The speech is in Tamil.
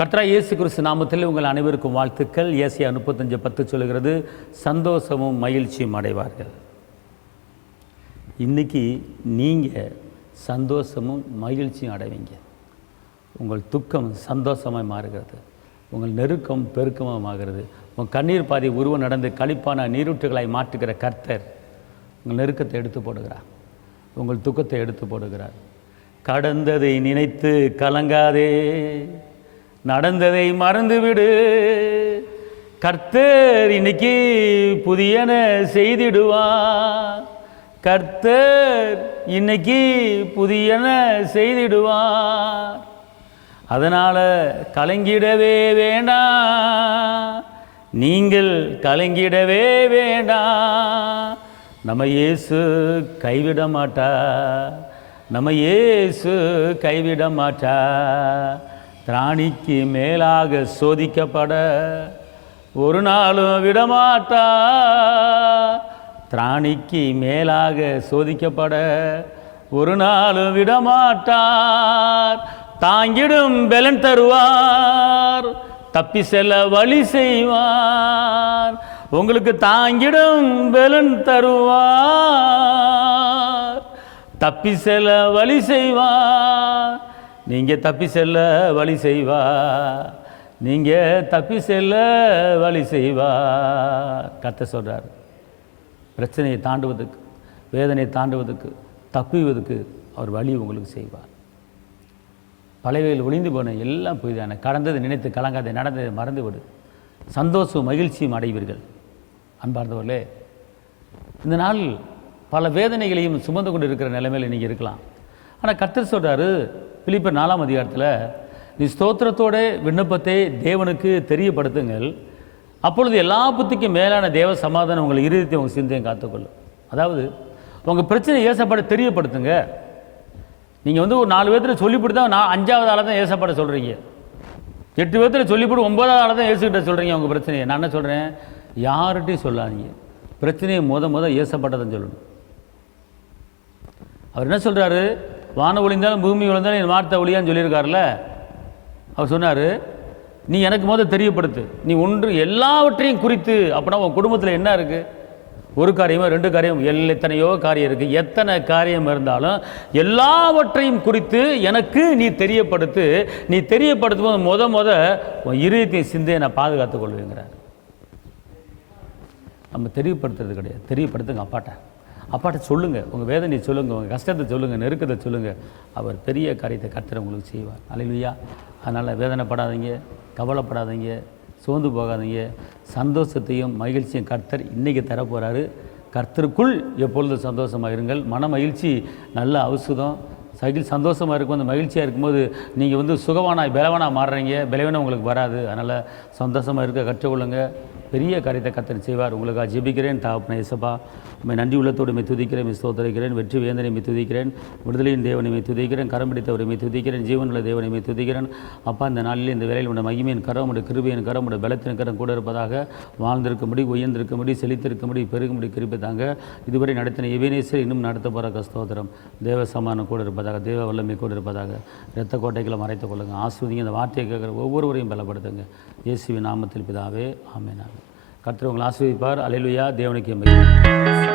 கர்த்தராகிய இயேசு கிறிஸ்து நாமத்தில் உங்கள் அனைவருக்கும் வாழ்த்துக்கள். ஏசாயா 35:10 சொல்லுகிறது, சந்தோஷமும் மகிழ்ச்சியும் அடைவார்கள். இன்றைக்கி நீங்கள் சந்தோஷமும் மகிழ்ச்சியும் அடைவீங்க. உங்கள் துக்கம் சந்தோஷமாக மாறுகிறது, உங்கள் நெருக்கம் பெருக்கமாக மாறுகிறது. உங்கள் கண்ணீர் பாதி உருவம் நடந்து களிப்பான நீரூற்றுகளாய் மாற்றுகிற கர்த்தர் உங்கள் நெருக்கத்தை எடுத்து போடுகிறார், உங்கள் துக்கத்தை எடுத்து போடுகிறார். கடந்ததை நினைத்து கலங்காதே, நடந்ததை மறந்துவிடு. கர்த்தர் இன்னைக்கு புதியன செய்திடுவார். கர்த்தர் இன்னைக்கு புதியன செய்திடுவார். அதனால் கலங்கிடவே வேண்டாம், நீங்கள் கலங்கிடவே வேண்டாம். நம்ம இயேசு கைவிட மாட்டார், நம்ம இயேசு கைவிட மாட்டார். திராணிக்கு மேலாக சோதிக்கப்பட ஒரு நாளும் விடமாட்டார். திராணிக்கு மேலாக சோதிக்கப்பட ஒரு நாளும் விடமாட்டார். தாங்கிடும் பலன் தருவார், தப்பி செல்ல வழி செய்வார். உங்களுக்கு தாங்கிடும் பலன் தருவார், தப்பி செல்ல வழி செய்வார். நீங்கள் தப்பி செல்ல வழி செய்வார், நீங்கள் தப்பி செல்ல வழி செய்வார். கர்த்தர் சொல்கிறார், பிரச்சனையை தாண்டுவதற்கு, வேதனையை தாண்டுவதற்கு, தப்புவதற்கு அவர் வழி உங்களுக்கு செய்வார். பழையவையில் ஒளிந்து போன எல்லாம் புதிதான. கடந்ததை நினைத்து கலங்காதை, நடந்ததை மறந்து விடு. சந்தோஷம் மகிழ்ச்சியும் அடைவீர்கள். அன்பார்ந்தவர்களே, இந்த நாள் பல வேதனைகளையும் சுமந்து கொண்டு இருக்கிற நிலைமையில் நீங்கள் இருக்கலாம். ஆனால் கர்த்தர் சொல்கிறாரு பிலிப்பியர் 4ஆம் அதிகாரத்தில், நீ ஸ்தோத்திரத்தோட விண்ணப்பத்தை தேவனுக்கு தெரியப்படுத்துங்கள், அப்பொழுது எல்லா புத்திக்கும் மேலான தேவ சமாதானம் உங்கள் இருதயத்தை உங்கள் சிந்தையும் காத்துக்கொள்ளும். அதாவது உங்கள் பிரச்சனை ஏசப்பாட தெரியப்படுத்துங்க. நீங்கள் ஒரு 4 பேர்த்தில் சொல்லிவிட்டு தான் 5ஆவது ஆளை தான் ஏசப்பாட சொல்கிறீங்க. 8 பேர்த்தில் சொல்லிவிட்டு 9ஆவது ஆளை தான் ஏசுக்கிட்ட சொல்கிறீங்க உங்கள் பிரச்சனையை. நான் என்ன சொல்கிறேன், யார்கிட்டையும் சொல்லாதீங்க. பிரச்சனையை முத ஏசப்பாட்ட தான் சொல்லணும். அவர் என்ன சொல்கிறாரு, வானம் ஒளிந்தாலும் பூமி ஒளிந்தாலும் என் வார்த்தை ஒளியான்னு சொல்லியிருக்காருல்ல. அவர் சொன்னார், நீ எனக்கு தெரியப்படுத்து. நீ எல்லாவற்றையும் குறித்து. அப்படின்னா உன் குடும்பத்தில் என்ன இருக்குது? ஒரு காரியமோ 2 காரியம், எத்தனையோ காரியம் இருக்குது. எத்தனை காரியம் இருந்தாலும் எல்லாவற்றையும் குறித்து எனக்கு நீ தெரியப்படுத்து. நீ தெரியப்படுத்தும் போது உன் இருதயத்தின் சிந்தையை நான் பாதுகாத்துக் கொள்வேங்கிறார். நம்ம தெரியப்படுத்துறது கிடையாது, தெரியப்படுத்துங்க அப்பாட்ட சொல்லுங்கள். உங்கள் வேதனையை சொல்லுங்கள், உங்கள் கஷ்டத்தை சொல்லுங்கள், நெருக்கத்தை சொல்லுங்கள். அவர் பெரிய காரியத்தை கர்த்தர் உங்களுக்கு செய்வார். அல்லேலூயா. அதனால் வேதனைப்படாதீங்க, கவலைப்படாதீங்க, சோர்ந்து போகாதீங்க. சந்தோஷத்தையும் மகிழ்ச்சியும் கர்த்தர் இன்றைக்கி தரப்போகிறாரு. கர்த்தருக்குள் எப்பொழுதும் சந்தோஷமாக இருங்கள். மன மகிழ்ச்சி நல்ல ஔஷதம். சந்தோஷமாக இருக்கும், அந்த மகிழ்ச்சியாக இருக்கும்போது நீங்கள் சுகவானாய் பலவானாக மாறுறீங்க. பலவீனம் உங்களுக்கு வராது. அதனால் சந்தோஷமாக இருக்க கற்றுக்கொள்ளுங்க. பெரிய காரியத்தை கர்த்தர் செய்வார். உங்களுக்காக ஜெபிக்கிறேன். தகப்பனே இயேசுப்பா, உம்மை நன்றி உள்ளத்தோடு மெய் துதிக்கிறேன், மெய் ஸ்தோத்திரிக்கிறேன். வெற்றி வேந்தனை மெய் துதிக்கிறேன், விடுதலையின் தேவனை மெய் துதிக்கிறேன், கரம் பிடித்தவரை மெய் துதிக்கிறேன், ஜீவனுள்ள தேவனை மெய் துதிக்கிறேன். அப்பா, இந்த நாளில் இந்த வேலையில் உடைய மகிமையின் கரம், உடைய கிருபையின் கரம், உடைய பலத்தின் கரம் கூட இருப்பதாக. வாழ்ந்திருக்கும்படி, உயர்ந்திருக்கும்படி, செழித்திருக்கும்படி, பெருகும்படி கிருபைத்தாங்க. இதுவரை நடத்தின எபினேசர் இன்னும் நடத்த போகிற ஸ்தோத்திரம். தேவ சமானம் கூட இருப்பதாக, தேவ வல்லமை கூட இருப்பதாக. இரத்த கோட்டைகளை மறைத்துக் கொள்ளுங்க. ஆஸ்வதிங்க. இந்த வார்த்தையை கேட்குற ஒவ்வொருவரையும் பலப்படுத்துங்க. இயேசுவின் நாமத்தில் பிதாவே, ஆமென். கர்த்தர் உங்களை ஆசீர்வதிப்பார். அல்லேலூயா. தேவனுக்கு மகிமை.